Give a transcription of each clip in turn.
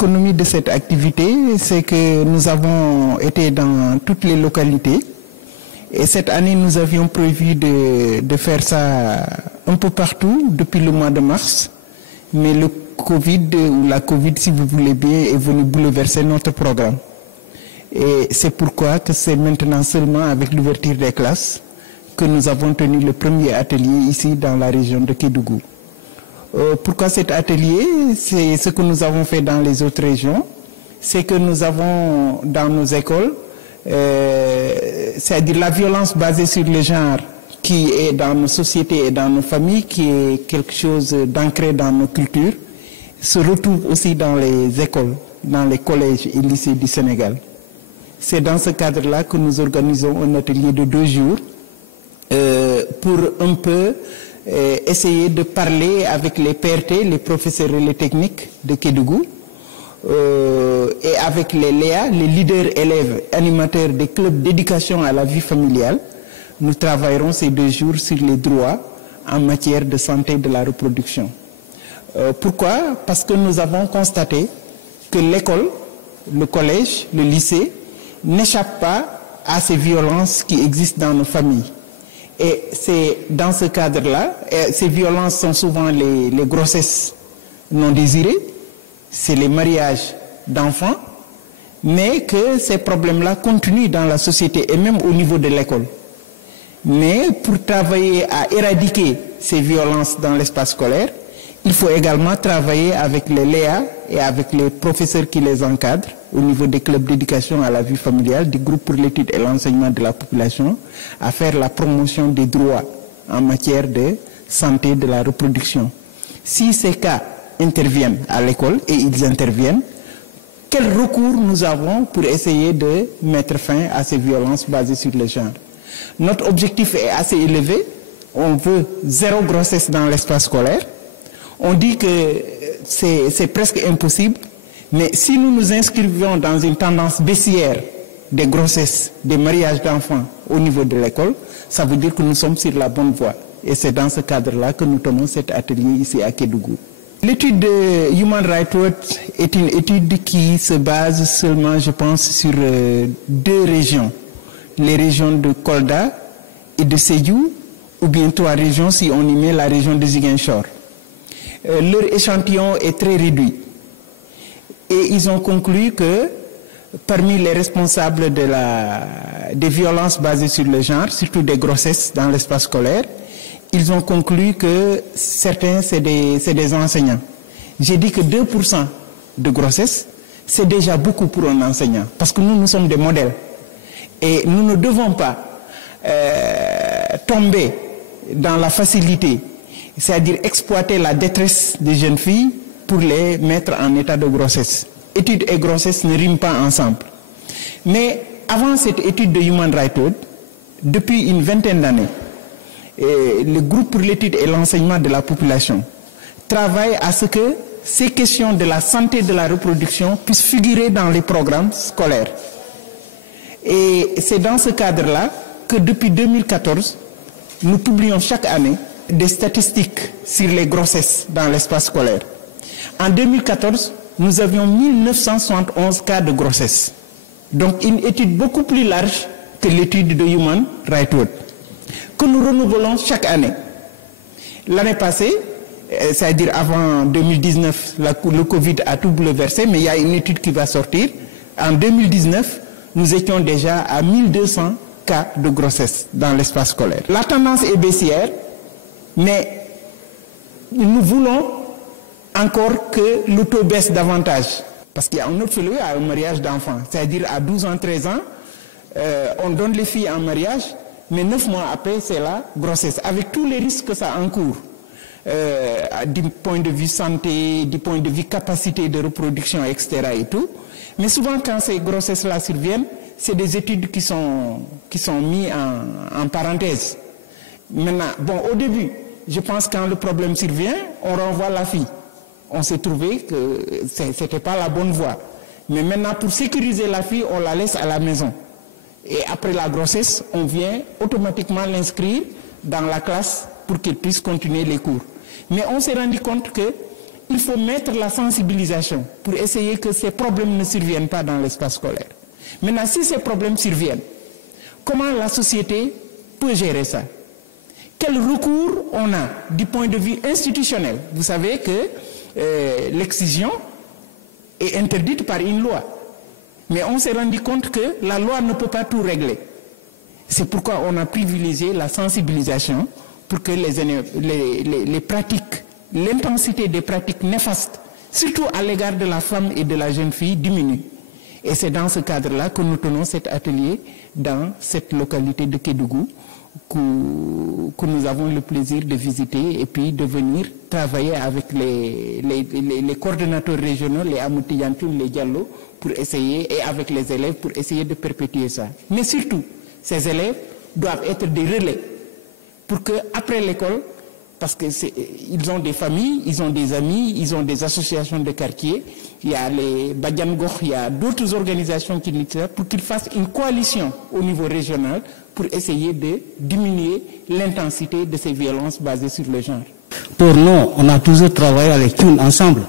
l'économie de cette activité, c'est que nous avons été dans toutes les localités. Et cette année, nous avions prévu de faire ça un peu partout depuis le mois de mars. Mais le Covid, ou la Covid si vous voulez bien, est venu bouleverser notre programme. Et c'est pourquoi que c'est maintenant seulement avec l'ouverture des classes que nous avons tenu le premier atelier ici dans la région de Kédougou. Pourquoi cet atelier? C'est ce que nous avons fait dans les autres régions. C'est que nous avons dans nos écoles, c'est-à-dire la violence basée sur le genre qui est dans nos sociétés et dans nos familles, qui est quelque chose d'ancré dans nos cultures, se retrouve aussi dans les écoles, dans les collèges et lycées du Sénégal. C'est dans ce cadre-là que nous organisons un atelier de 2 jours pour un peu essayer de parler avec les PRT, les professeurs et les techniques de Kédougou, et avec les LEA, les leaders élèves animateurs des clubs d'éducation à la vie familiale. Nous travaillerons ces 2 jours sur les droits en matière de santé de la reproduction. Pourquoi? Parce que nous avons constaté que l'école, le collège, le lycée n'échappent pas à ces violences qui existent dans nos familles. Et c'est dans ce cadre-là, ces violences sont souvent les grossesses non désirées, c'est les mariages d'enfants, mais que ces problèmes-là continuent dans la société et même au niveau de l'école. Mais pour travailler à éradiquer ces violences dans l'espace scolaire, il faut également travailler avec les LEA et avec les professeurs qui les encadrent au niveau des clubs d'éducation à la vie familiale, du groupe pour l'étude et l'enseignement de la population, à faire la promotion des droits en matière de santé de la reproduction. Si ces cas interviennent à l'école, et ils interviennent, quel recours nous avons pour essayer de mettre fin à ces violences basées sur le genre? Notre objectif est assez élevé. On veut 0 grossesse dans l'espace scolaire. On dit que c'est presque impossible, mais si nous nous inscrivons dans une tendance baissière des grossesses, des mariages d'enfants au niveau de l'école, ça veut dire que nous sommes sur la bonne voie. Et c'est dans ce cadre-là que nous tenons cet atelier ici à Kédougou. L'étude de Human Rights Watch est une étude qui se base seulement, je pense, sur 2 régions. Les régions de Kolda et de Sédhiou, ou bien 3 régions si on y met la région de Ziguinchor. Leur échantillon est très réduit. Et ils ont conclu que parmi les responsables des violences basées sur le genre, surtout des grossesses dans l'espace scolaire, ils ont conclu que certains, c'est des enseignants. J'ai dit que 2% de grossesse, c'est déjà beaucoup pour un enseignant. Parce que nous sommes des modèles. Et nous ne devons pas tomber dans la facilité, c'est-à-dire exploiter la détresse des jeunes filles pour les mettre en état de grossesse. Étude et grossesse ne riment pas ensemble. Mais avant cette étude de Human Rights Watch, depuis une vingtaine d'années, le groupe pour l'étude et l'enseignement de la population travaille à ce que ces questions de la santé de la reproduction puissent figurer dans les programmes scolaires. Et c'est dans ce cadre-là que depuis 2014, nous publions chaque année des statistiques sur les grossesses dans l'espace scolaire. En 2014, nous avions 1971 cas de grossesse. Donc une étude beaucoup plus large que l'étude de Human Rights Watch, que nous renouvelons chaque année. L'année passée, c'est-à-dire avant 2019, le Covid a tout bouleversé, mais il y a une étude qui va sortir. En 2019, nous étions déjà à 1200 cas de grossesse dans l'espace scolaire. La tendance est baissière, mais nous voulons encore que le taux baisse davantage. Parce qu'il y a un autre fléau à un mariage d'enfants. C'est-à-dire à 12 ans, 13 ans, on donne les filles en mariage, mais 9 mois après, c'est la grossesse, avec tous les risques que ça encourt. Du point de vue santé, du point de vue capacité de reproduction, etc. et tout. Mais souvent, quand ces grossesses-là surviennent, c'est des études qui sont mises en parenthèse. Maintenant, bon, au début, je pense que quand le problème survient, on renvoie la fille. On s'est trouvé que ce n'était pas la bonne voie. Mais maintenant, pour sécuriser la fille, on la laisse à la maison. Et après la grossesse, on vient automatiquement l'inscrire dans la classe pour qu'elle puisse continuer les cours. Mais on s'est rendu compte que il faut mettre la sensibilisation pour essayer que ces problèmes ne surviennent pas dans l'espace scolaire. Maintenant, si ces problèmes surviennent, comment la société peut gérer ça? Quel recours on a du point de vue institutionnel? Vous savez que l'excision est interdite par une loi. Mais on s'est rendu compte que la loi ne peut pas tout régler. C'est pourquoi on a privilégié la sensibilisation pour que les pratiques, l'intensité des pratiques néfastes, surtout à l'égard de la femme et de la jeune fille, diminue. Et c'est dans ce cadre-là que nous tenons cet atelier dans cette localité de Kédougou que nous avons le plaisir de visiter et puis de venir travailler avec les coordonnateurs régionaux, les Amoutiyantoum, les Diallo, pour essayer, et avec les élèves, pour essayer de perpétuer ça. Mais surtout, ces élèves doivent être des relais pour qu'après l'école, parce qu'ils ont des familles, ils ont des amis, ils ont des associations de quartier, il y a les Badiangokh, il y a d'autres organisations qui nous tirent pour qu'ils fassent une coalition au niveau régional pour essayer de diminuer l'intensité de ces violences basées sur le genre. Pour nous, on a toujours travaillé avec Thioune ensemble.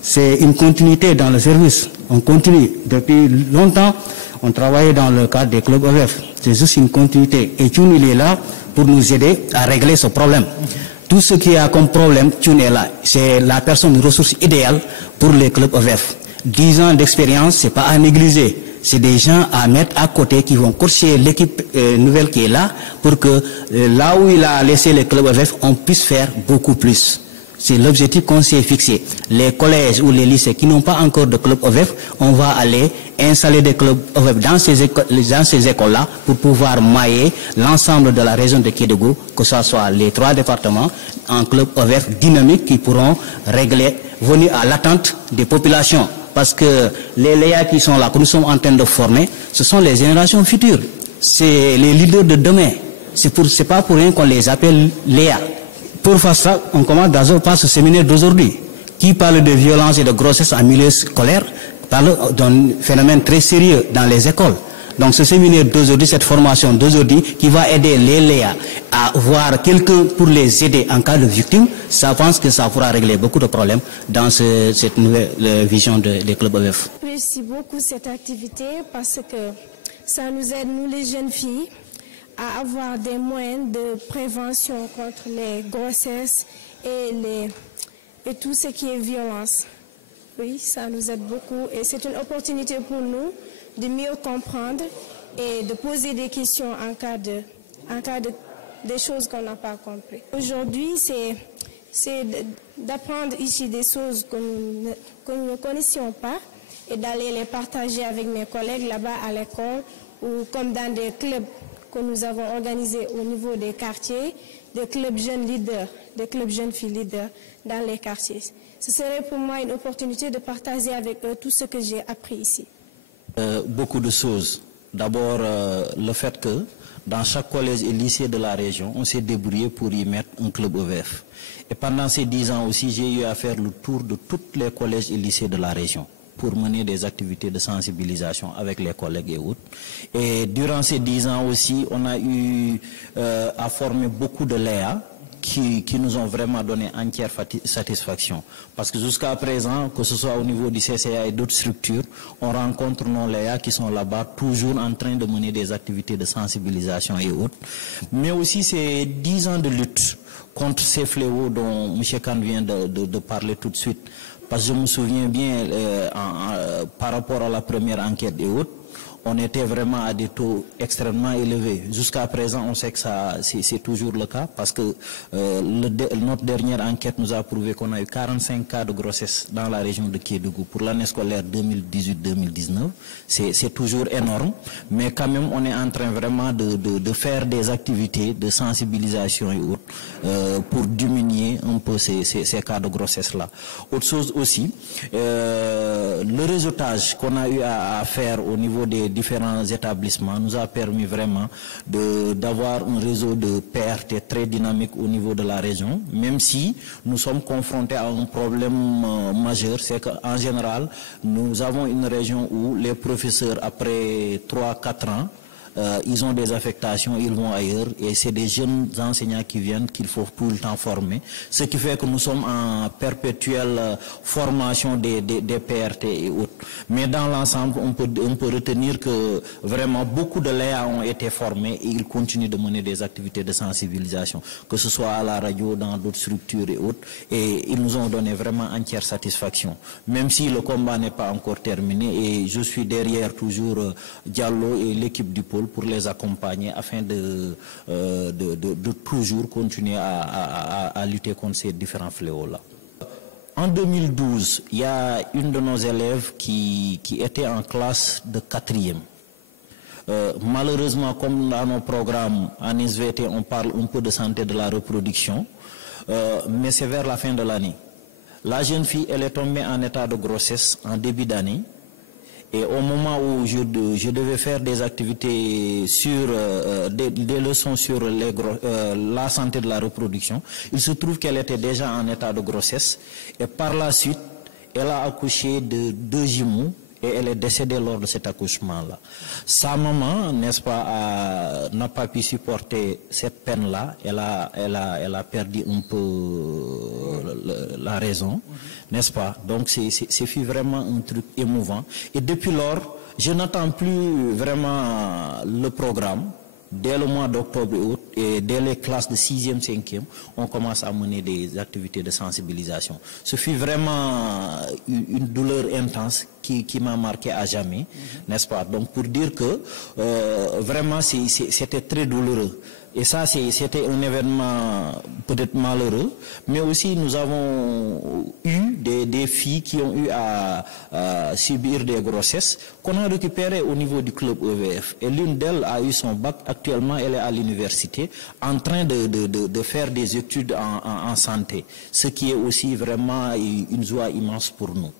C'est une continuité dans le service. On continue. Depuis longtemps, on travaille dans le cadre des clubs OVF. C'est juste une continuité. Et Thioune, il est là pour nous aider à régler ce problème. Tout ce qui a comme problème, Thioune est là. C'est la personne ressource idéale pour les clubs OVF. 10 ans d'expérience, c'est pas à négliger. C'est des gens à mettre à côté qui vont coacher l'équipe nouvelle qui est là pour que là où il a laissé les clubs OVF, on puisse faire beaucoup plus. C'est l'objectif qu'on s'est fixé. Les collèges ou les lycées qui n'ont pas encore de club OVF, on va aller installer des clubs OVF dans ces écoles-là pour pouvoir mailler l'ensemble de la région de Kédougou, que ce soit les 3 départements, en club OVF dynamique qui pourront venir à l'attente des populations. Parce que les Léa qui sont là, que nous sommes en train de former, ce sont les générations futures. C'est les leaders de demain. C'est pas pour rien qu'on les appelle Léa. Pour faire ça, on commence d'abord par ce séminaire d'aujourd'hui, qui parle de violence et de grossesse en milieu scolaire, parle d'un phénomène très sérieux dans les écoles. Donc ce séminaire d'aujourd'hui, cette formation d'aujourd'hui, qui va aider les Léa à voir quelqu'un pour les aider en cas de victime, ça pense que ça pourra régler beaucoup de problèmes dans cette nouvelle vision des clubs OVF. J'apprécie beaucoup cette activité parce que ça nous aide, nous les jeunes filles, à avoir des moyens de prévention contre les grossesses et tout ce qui est violence. Oui, ça nous aide beaucoup et c'est une opportunité pour nous de mieux comprendre et de poser des questions en cas de des choses qu'on n'a pas compris. Aujourd'hui, c'est d'apprendre ici des choses que nous ne connaissions pas et d'aller les partager avec mes collègues là-bas à l'école ou comme dans des clubs que nous avons organisés au niveau des quartiers, des clubs jeunes leaders, des clubs jeunes filles leaders dans les quartiers. Ce serait pour moi une opportunité de partager avec eux tout ce que j'ai appris ici. Beaucoup de choses. D'abord, le fait que dans chaque collège et lycée de la région, on s'est débrouillé pour y mettre un club OVF. Et pendant ces 10 ans aussi, j'ai eu à faire le tour de tous les collèges et lycées de la région pour mener des activités de sensibilisation avec les collègues et autres. Et durant ces 10 ans aussi, on a eu à former beaucoup de Léa qui nous ont vraiment donné entière satisfaction. Parce que jusqu'à présent, que ce soit au niveau du CCA et d'autres structures, on rencontre nos Léa qui sont là-bas, toujours en train de mener des activités de sensibilisation et autres. Mais aussi, c'est 10 ans de lutte contre ces fléaux dont M. Khan vient de parler tout de suite. Parce que je me souviens bien, par rapport à la première enquête et autres, on était vraiment à des taux extrêmement élevés. Jusqu'à présent, on sait que c'est toujours le cas parce que notre dernière enquête nous a prouvé qu'on a eu 45 cas de grossesse dans la région de Kédougou pour l'année scolaire 2018-2019. C'est toujours énorme, mais quand même, on est en train vraiment de faire des activités de sensibilisation et autres pour diminuer un peu ces cas de grossesse-là. Autre chose aussi, le réseautage qu'on a eu à faire au niveau des différents établissements nous a permis vraiment d'avoir un réseau de PRT très dynamique au niveau de la région, même si nous sommes confrontés à un problème majeur, c'est qu'en général, nous avons une région où les professeurs, après 3-4 ans, ils ont des affectations, ils vont ailleurs, et c'est des jeunes enseignants qui viennent qu'il faut tout le temps former, ce qui fait que nous sommes en perpétuelle formation des PRT et autres. Mais dans l'ensemble, on peut retenir que vraiment beaucoup de Léa ont été formés et ils continuent de mener des activités de sensibilisation, que ce soit à la radio, dans d'autres structures et autres, et ils nous ont donné vraiment entière satisfaction, même si le combat n'est pas encore terminé, et je suis derrière toujours Diallo et l'équipe du pôle pour les accompagner afin de toujours continuer à lutter contre ces différents fléaux-là. En 2012, il y a une de nos élèves qui était en classe de 4e. Malheureusement, comme dans nos programmes en SVT, on parle un peu de santé de la reproduction, mais c'est vers la fin de l'année. La jeune fille, elle est tombée en état de grossesse en début d'année. Et au moment où je devais faire des activités sur des leçons sur la santé de la reproduction, il se trouve qu'elle était déjà en état de grossesse. Et par la suite, elle a accouché de 2 jumeaux. Et elle est décédée lors de cet accouchement-là. Sa maman, n'est-ce pas, n'a pas pu supporter cette peine-là. Elle a perdu un peu la raison, n'est-ce pas? Donc c'est fut vraiment un truc émouvant. Et depuis lors, je n'attends plus vraiment le programme. Dès le mois d'octobre et dès les classes de 6e, 5e, on commence à mener des activités de sensibilisation. Ce fut vraiment une douleur intense qui m'a marqué à jamais, n'est-ce pas? Donc pour dire que vraiment c'était très douloureux. Et ça, c'était un événement peut-être malheureux, mais aussi nous avons eu des filles qui ont eu à subir des grossesses qu'on a récupérées au niveau du club EVF. Et l'une d'elles a eu son bac. Actuellement, elle est à l'université en train de faire des études en santé, ce qui est aussi vraiment une joie immense pour nous.